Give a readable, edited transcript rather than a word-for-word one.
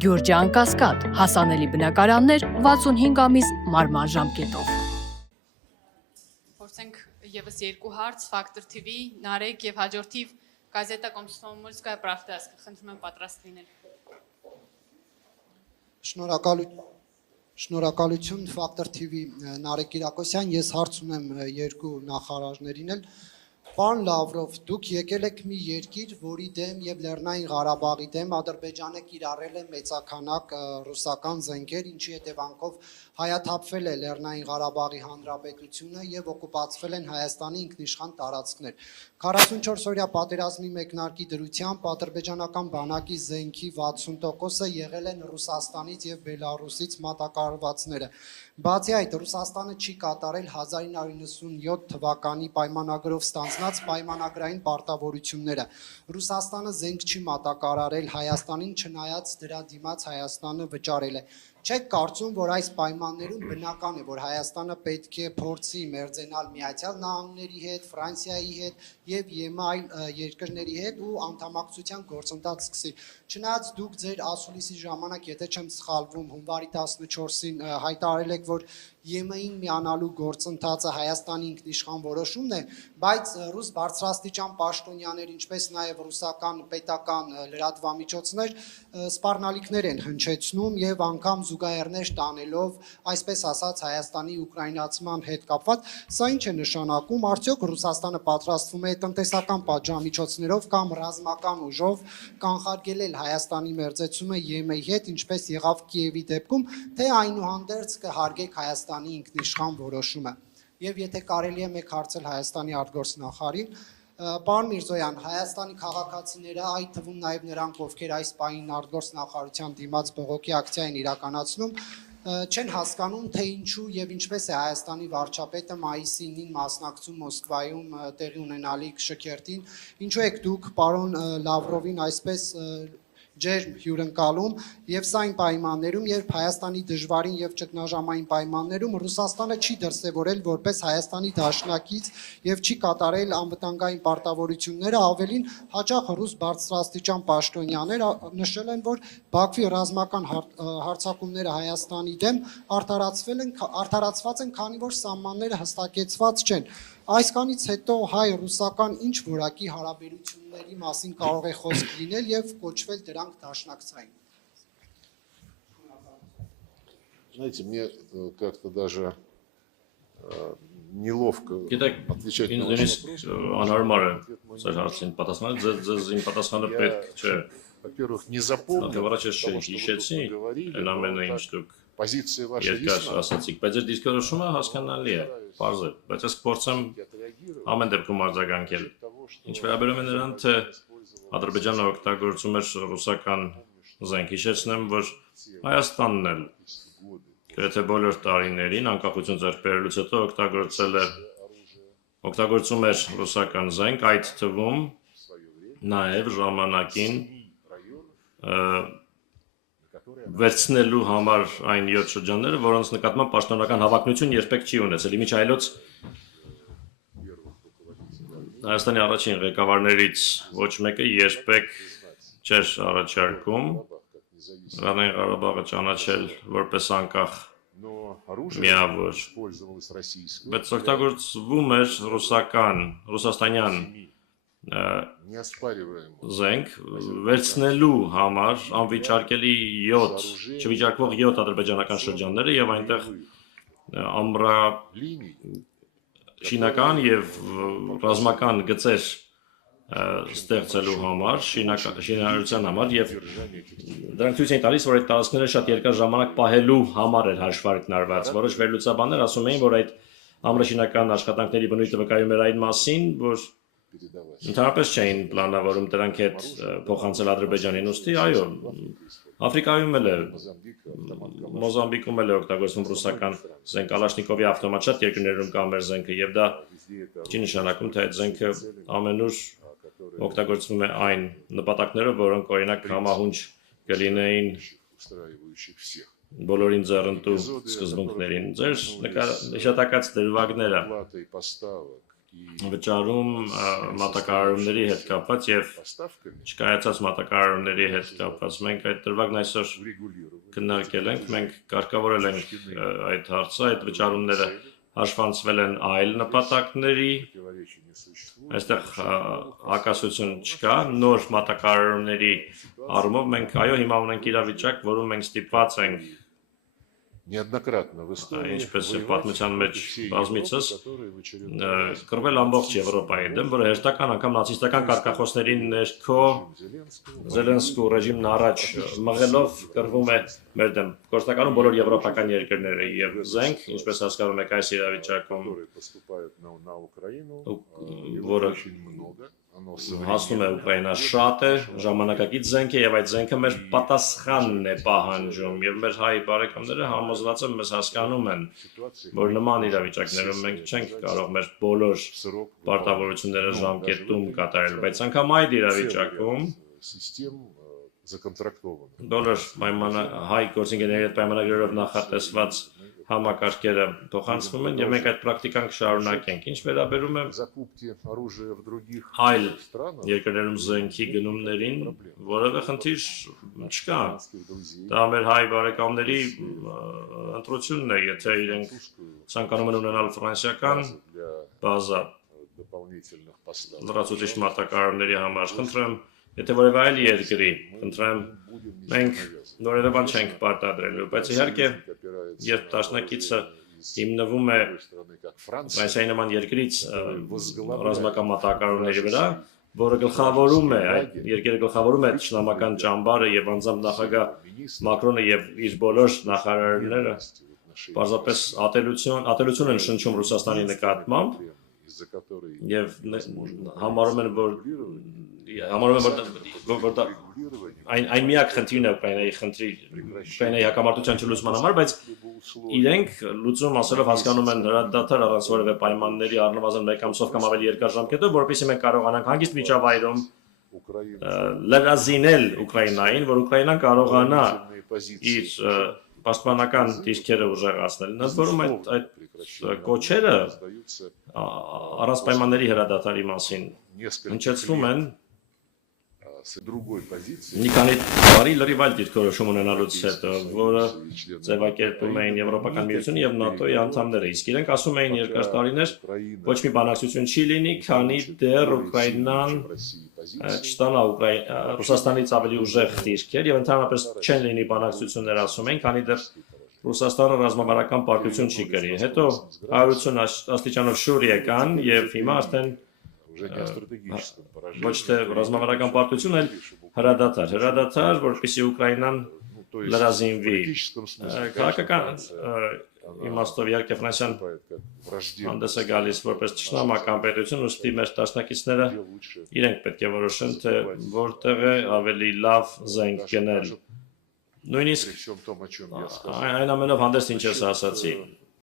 Գյուրջան Կասկադ, հասանելի բնակարաններ 65 ամիս մարման ժամկետով։ Փորձենք եւս երկու հարց Factor TV, Նարեկ եւ հաջորդիվ Գազետա Կոմսոմոլսկայա Պրավդա, խնդրում եմ պատրաստ լինել։ Շնորհակալություն Factor TV Նարեկ Կիրակոսյան, ես հարց ունեմ երկու նախարարներին էլ։ Պարոն Լավրով, դուք եկել եք մի երկիր, որի դեմ եւ Լեռնային Ղարաբաղի դեմ Ադրբեջանը կիրառել է մեծականակ ռուսական զենքեր, ինչի հետևանքով հայաթափվել է Լեռնային Ղարաբաղի Հանրապետությունը եւ օկուպացվել են Հայաստանի ինքնիշխան տարածքներ։ 44-օրյա պատերազմի մեկնարկի դրությամբ ադրբեջանական բանակի զենքի 60%-ը եղել են Ռուսաստանից եւ Բելարուսից մատակարարվածները։ Բացի այդ, Ռուսաստանը չի կատարել 1997 թվականի պայմանագրով ստանձնած պայմանագրային պարտավորությունները։ Ռուսաստանը զենք չի մատակարարել Հայաստանին, չնայած դրա դիմաց Հայաստանը վճարել է։ Չեք կարծում, որ այս պայմաններում բնական է, որ Հայաստանը պետք է փորձի մերձենալ Միացյալ Նահանգների հետ, Ֆրանսիայի հետ եւ ԵՄ այլ երկրների հետ ու անդամակցության գործընթաց սկսի։ Չնայած դուք ձեր ասուլիսի ժամանակ, եթե չեմ սխալվում, հունվարի 14-ին հայտարարել եք, որ ԵՄ-ին միանալու գործընթացը Հայաստանի ինքնիշխան որոշումն է, բայց ռուս բարձրաստիճան պաշտոնյաներ, ինչպես նաև ռուսական պետական լրատվամիջոցներ սպառնալիքներ են հնչեցնում եւ անգամ զուգահեռներ տանելով, այսպես ասած, Հայաստանի ուկրաինացման հետ կապված, սա ինչ է նշանակում, արդյոք Ռուսաստանը պատրաստվում է տնտեսական պատժամիջոցներով կամ ռազմական ուժով կանխարգելել Հայաստանի մերձեցումը ԵՄ-ի հետ, ինչպես եղավ Կիևի դեպքում, թե այնուհանդերձ կհարգեք Հայաստանի ինքնիշխան որոշումը։ Եվ եթե կարելի է մեկ հարցել Հայաստանի արտգործնախարարին, պարոն Միրզոյան, Հայաստանի քաղաքացիները, այդ թվում նաև նրանք, ովքեր այս պահին արտգործնախարարության դիմաց բողոքի ակցիա են իրականացնում, չեն հասկանում, թե ինչու եւ ինչպես է Հայաստանի վարչապետը մայիսի 9-ին մասնակցում Մոսկվայում տեղի ունենալիք շքերթին, ինչու եք դուք պարոն Լավրովին այսպես ջերմ հյուրընկալում եւ սա այն պայմաններում, երբ Հայաստանի դժվարին եւ ճգնաժամային պայմաններում Ռուսաստանը չի դրսեւորել որպես Հայաստանի դաշնակից եւ չի կատարել անվտանգային պարտավորությունները, ավելին հաճախ ռուս բարձրաստիճան պաշտոնյաներ նշել են, որ Բաքվի ռազմական հարձակումները Հայաստանի դեմ արդարացված են, քանի որ սահմանները հստակեցված չեն։ Այսքանից հետո հայ-ռուսական ինչ որակի հարաբերությունների մասին կարող է խոսք լինել եւ կոչվել դրանք դաշնակցային։ Знаете, мне как-то даже неловко отвечать на ваш вопрос. Во-первых, не запомнил того, что вы говорили. Позиция ваша ясна. Բայց այդ դիսկուրսումը հասկանալի է, բարձր է, բայց ես կփորձեմ ամեն դեպքում արձագանքել։ Ինչ վերաբերում է նրան, թե Ադրբեջանը օգտագործում էր ռուսական զենք, հիշեցնեմ, որ Հայաստանն էլ գրեթե բոլոր տարիներին անկախություն ձեռք բերելուց հետո օգտագործում էր ռուսական զենք, այդ թվում նաև ժամանակին վերցնելու համար այն 7 շրջանները, որոնց նկատմամբ պաշտոնական հավակնություն երբեք չի ունեցել։ Իմիջ այլոց Հայաստանի առաջին ղեկավարներից ոչ մեկը երբեք չէր առաջարկում Լեռնային Ղարաբաղը ճանաչել որպես անկախ միավոր, բայց օգտագործվում էր ռուսաստանյան զենք վերցնելու համար անվիճարկելի 7, չվիճարկվող 7 ադրբեջանական շրջանները եւ այնտեղ շինական եւ ռազմական գծեր ստեղծելու համար, շինարարության համար եւ դրանք ցույց են տալիս, որ այդ տարածքները շատ երկար ժամանակ պահելու համար էր հաշվարկնարված։ Որոշ վերլուծաբաններ ասում էին, որ այդ ամրաշինական աշխատանքների բնույթը վկայում էր այն մասին, որ ընդհանրապես չէին պլանավորում դրանք հետ փոխանցել Ադրբեջանին, ուստի այո, Աֆրիկայում էլ է, Մոզամբիկում էլ է օգտագործվում ռուսական զենք, Կալաշնիկովի ավտոմատ, շատ երկրներում կա մեր զենքը եւ դա չի նշանակում, թե այդ զենքը ամենուր օգտագործվում է այն նպատակներով, որոնք օրինակ համահունչ կլինեին բոլորին ձեռնտու սկզբունքներին։ Ձեր նշատակած դրվագները վճարում մատակարարումների հետ կապված եւ չկայացած մատակարարումների հետ կապված։ Մենք այդ դրվագն այսօր քննարկել ենք, մենք կարգավորել ենք այդ հարցը, այդ վճարումները հաշվանցվել են այլ նպատակների, այստեղ հակասություն չկա, նոր մատակարարումների առումով մենք այո հիմա ունենք իրավիճակ, որում մենք ստիպված ենք неоднократно в истории ինչպես պատմության մեջ բազմիցս կռվել ամբողջ Եվրոպայի դեմ, որը հերթական անգամ նացիստական կարգախոսների ներքո Զելենսկու ռեժիմն առաջ մղելով կռվում է մեր դեմ։ Գործնականում բոլոր եվրոպական երկրները եւ զենք, ինչպես հասկանում եք այս իրավիճակում, որը հասնում է Ուկրաինա շատ է, ժամանակակից զենք է եւ այդ զենքը մեր պատասխանն է պահանջում եւ մեր հայ բարեկամները համոզված են մեզ հասկանում են, որ նման իրավիճակներում մենք չենք կարող մեր բոլոր պարտավորությունները ժամկետում կատարել, բայց անգամ այդ իրավիճակում բոլոր հայ գործընկերների հետ պայմանագրերով նախատեսված համակարգերը փոխանցվում են եւ մենք այդ պրակտիկան կշարունակենք։ Ինչ վերաբերում է այլ երկրներում զենքի գնումներին, որևէ խնդիր չկա։ Դա մեր հայ բարեկամների ընտրությունն է, եթե իրենք ցանկանում են ունենալ ֆրանսիական բազա լրացուցիչ մատակարարումների համար, խնդրեմ, եթե որևէ այլ երկրի, խնդրեմ, մենք որևէ բան չենք պարտադրելու, բայց իհարկե, երբ դաշնակիցը հիմնվում է Ֆրանսիայի նման երկրից ռազմական մատակարարումների վրա, որը գլխավորում է, այդ երկիրը գլխավորում է ճշնամական ճամբարը եւ անձամբ նախագահ Մակրոնը եւ իր բոլոր նախարարները պարզապես ատելություն են շնչում Ռուսաստանի նկատմամբ եւ համարում են, որ այն միակ խնդիրն է Ուկրաինայի հակամարտության չլուծման համար, բայց իրենք լուծում ասելով հասկանում են հրադադար առանց որևէ պայմանների առնվազն մեկ ամսով կամ ավելի երկար ժամկետով, որովհետեւ մենք կարողանանք հանգիստ միջավայրում լրազինել Ուկրաինային, որ Ուկրաինան կարողանա իր պաշտպանական դիրքերը ուժեղացնել։ Ընդ որում այդ կոչերը առանց պայմանների հրադադարի մասին հնչեցվում են մի քանի տարի լրիվ այլ դիրքորոշում ունենալուց հետո, որը ձևակերպում էին Եվրոպական միությունը եւ ՆԱՏՕ-ի անդամները, իսկ իրենք ասում էին երկար տարիներ ոչ մի բանակցություն չի լինի, քանի դեռ Ուկրաինան չստանա Ռուսաստանից ավելի ուժեղ դիրքեր եւ ընդհանրապես չեն լինի բանակցություններ, ասում են, քանի դեռ Ռուսաստանը ռազմավարական պարտություն չի կրի։ Հետո 180 աստիճանով շուր եկան եւ հիմա արդեն ոչ թե ռազմավարական պարտություն, այլ հրադադար, որպեսզի Ուկրաինան լրազինվի։ Քաղաքական իմաստով իհարկե Ֆրանսիան հանդես է գալիս որպես ճշնամական պետություն, ուստի մեր դաշնակիցները իրենք պետք է որոշեն, թե որտեղ է ավելի լավ զենք գնել։ Նույնիսկ այն ամենով հանդերձ ինչ ես ասացի,